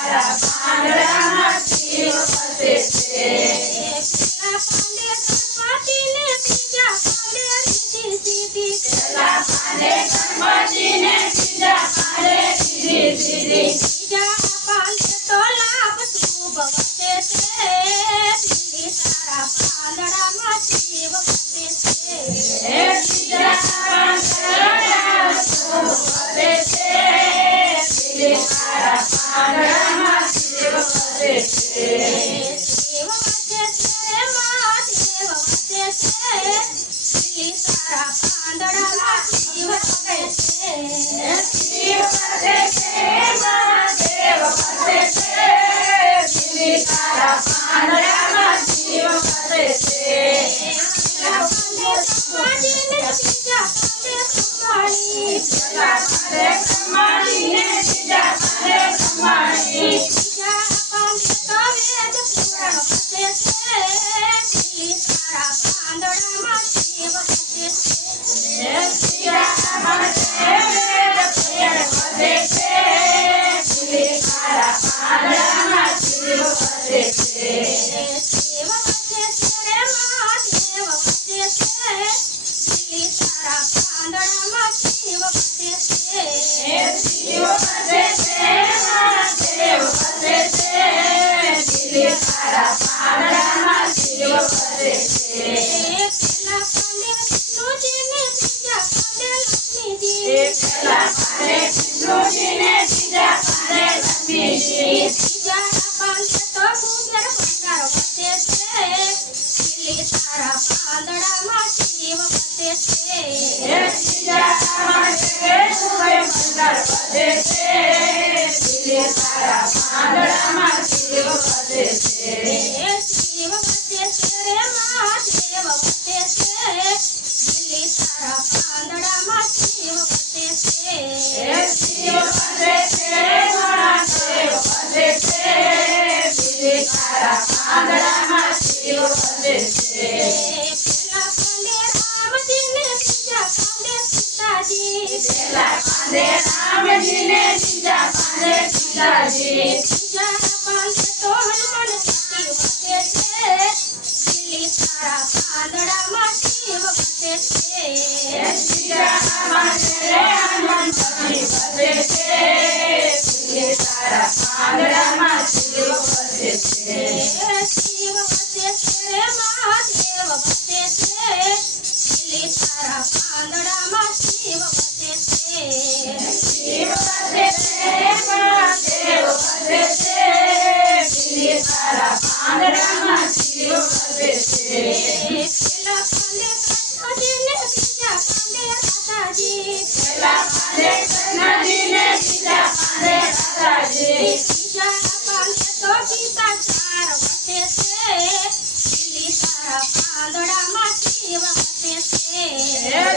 તારા પાંદડામાં શિવ વસે છે. પેલા પાંડે ગણપતિને ત્રીજા પાંડે રીધિ સીધી. ત્રીજા પાંડે તો લાભ શુભ વસે છે. તારા પાંદડામાં શિવ વસે છે. ત્રીજા પાંદડામાં શુભ વસે છે. તારા પાંદડામાં શિવ વસે છે. શિવ વસે છે માં દેવ વસે છે. તારા પાંદડામાં શિવ વસે છે. શિવ વસે છે મહાદેવ વસે છે. તારા પાંદડામાં શિવ વસે છે. પેલા પાંડે બ્રહ્માજીને ત્રીજા પાંડે બ્રહ્માણી. ત્રીજા પાંડે તો વેદ પુરાણ વસે છે. તારા પાંદડામાં શિવ વસે છે. ત્રીજા પાંડે વેદ પુરાણ વસે છે. તારા પાંદડામાં શિવ વસે છે. શિવ વસે છે મહાદેવ વસે છે. તારા પાંદડામાં શિવ વસે છે. શિવ વસે છે મહાદેવ વસે છે. તારા પાંદડામાં શિવ વસે છે. પેલા પાંડે વિષ્ણુજીને ત્રીજા પાંડે લક્ષ્મીજી. પેલા પાંડે વિષ્ણુજીને ત્રીજા પાંડે લક્ષ્મીજી. ત્રીજા પાંડે તો કુબેર ભંડાર વસે છે. તારા પાંદડામાં શિવ વસે છે. ત્રીજા પાંડે કુબેર ભંડાર વસે છે. તારા પાંદડામાં શિવ વસે છે. શિવ વસે છે મહાદેવ વસે છે. તારા પાંદડામાં શિવ વસે છે. શિવ વસે છે મહાદેવ વસે છે. તારા પાંદડામાં શિવ વસે છે. પેલા પાંડે રામજીને ત્રીજા પાંડે સીતાજી. પેલા પાંડે રામજીને ત્રીજા પાંડે સીતાજી. ત્રીજા પાંડે તો હનુમાન સતી વસે છે. તારા પાંદડામાં શિવ વસે છે. ત્રીજા પાંડે હનુમંતજી વસે છે. તારા પાંદડામાં શિવ વસે છે. શિવ વસે છે મહાદેવ વસે છે. તારા પાંદડામાં શિવ વસે છે. શિવ વસે છે મહાદેવ વસે છે. તારા પાંદડામાં શિવ વસે છે. પેલા પાંડે કૃષ્ણજીને ત્રીજા પાંડે રાધાજી. પેલા પાંડે કૃષ્ણજીને ત્રીજા પાંડે રાધાજી. ત્રીજા પાંડે તો ગીતા ચાર વસે છે. તારા પાંદડામાં શિવ વસે છે.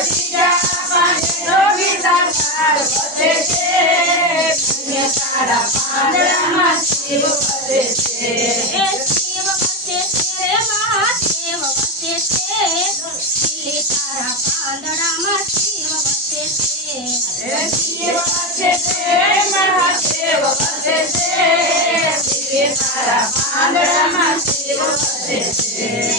ત્રીજા પાંડે ગીતા ચાર વસે છે. તારા પાંદડામાં શિવ વસે છે. શિવ વસે છે મહાદેવ વસે છે. તારા પાંદડામાં શિવ વસે છે. શિવ વસે છે મહાદેવ વસે છે. તારા પાંદડામાં શિવ વસે છે.